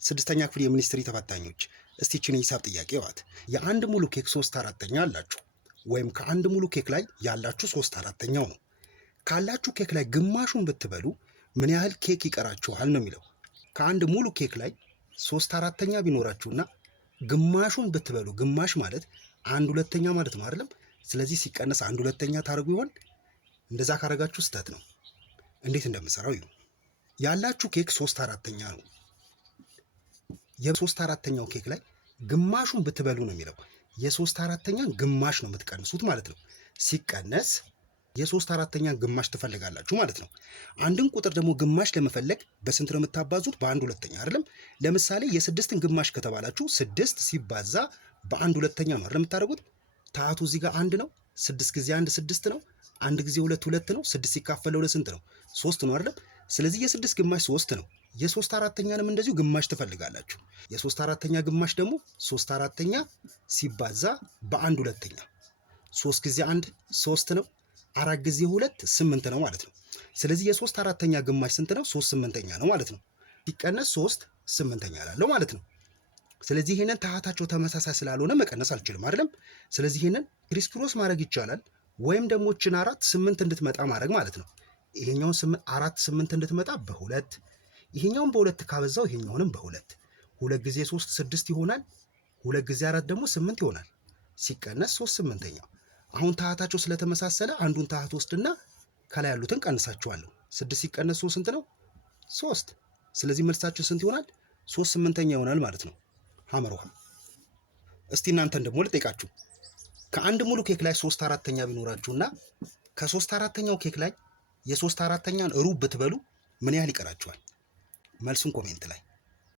ስድስተኛ ክፍል የሚኒስትሪ ተፈታኞች እስቲ ይህችን የሂሳብ ጥያቄ ዋት። የአንድ ሙሉ ኬክ 3/4 አላችሁ ወይም ከአንድ ሙሉ ኬክ ላይ ያላችሁ 3/4 ነው። ካላችሁ ኬክ ላይ ግማሹን ብትበሉ ምን ያህል ኬክ ይቀራችኋል ነው የሚለው። ከአንድ ሙሉ ኬክ ላይ 3/4 ቢኖራችሁና ግማሹን ብትበሉ፣ ግማሽ ማለት 1/2 ማለት ነው አይደለም? ስለዚህ ሲቀነስ 1/2 ታደርጉ ይሆን? እንደዛ ካረጋችሁ ስህተት ነው። እንዴት እንደምሰራው እዩ። ያላችሁ ኬክ 3/4 ነው። የ3/4 ኬክ ላይ ግማሹን ብትበሉ ነው የሚለው። የ3/4 ግማሽ ነው የምትቀንሱት ማለት ነው። ሲቀነስ የ3/4 ግማሽ ትፈልጋላችሁ ማለት ነው። አንድን ቁጥር ደግሞ ግማሽ ለመፈለግ በስንት ነው የምታባዙት? በ1/2 አይደለም? ለምሳሌ የ6ን ግማሽ ከተባላችሁ 6 ሲባዛ በ1/2 ነው አይደል የምታደርጉት? ታቱ እዚህ ጋር 1 ነው። 6 ጊዜ 1 6 ነው። 1 ጊዜ 2 2 ነው። 6 ሲካፈለው ለስንት ነው? 3 ነው አይደለም? ስለዚህ የ6 ግማሽ 3 ነው። የ3/4ንም እንደዚሁ ግማሽ ትፈልጋላችሁ። የ3/4 ግማሽ ደግሞ 3/4 ሲባዛ በ1/2 3 ጊዜ 1 3 ነው። 4 ጊዜ 2 8 ነው ማለት ነው። ስለዚህ የ3/4 ግማሽ ስንት ነው? 3/8 ነው ማለት ነው። ሲቀነስ 3/8 ላለው ማለት ነው። ስለዚህ ይሄንን ታህታቸው ተመሳሳይ ስላልሆነ መቀነስ አልችልም አይደለም? ስለዚህ ይሄንን ክሪስ ክሮስ ማድረግ ይቻላል፣ ወይም ደግሞ እችን 4 8 እንድትመጣ ማድረግ ማለት ነው። ይሄኛውን 4 8 እንድትመጣ በ2 ይሄኛውን በ2 ካበዛው ይሄኛውንም በ2 2 ጊዜ 3 6 ይሆናል። 2 ጊዜ 4 ደግሞ 8 ይሆናል። ሲቀነስ 3/8። አሁን ታህታቸው ስለተመሳሰለ አንዱን ታህት ወስድና ከላይ ያሉትን ቀንሳቸዋለሁ። 6 ሲቀነስ 3 ስንት ነው? 3። ስለዚህ መልሳችሁ ስንት ይሆናል? 3/8 ይሆናል ማለት ነው። ሐመር ውሃ። እስቲ እናንተን ደግሞ ልጠይቃችሁ። ከአንድ ሙሉ ኬክ ላይ 3/4 ቢኖራችሁና ከ3/4 ኬክ ላይ የ3/4 ሩብ ብትበሉ ምን ያህል ይቀራችኋል? መልሱን ኮሜንት ላይ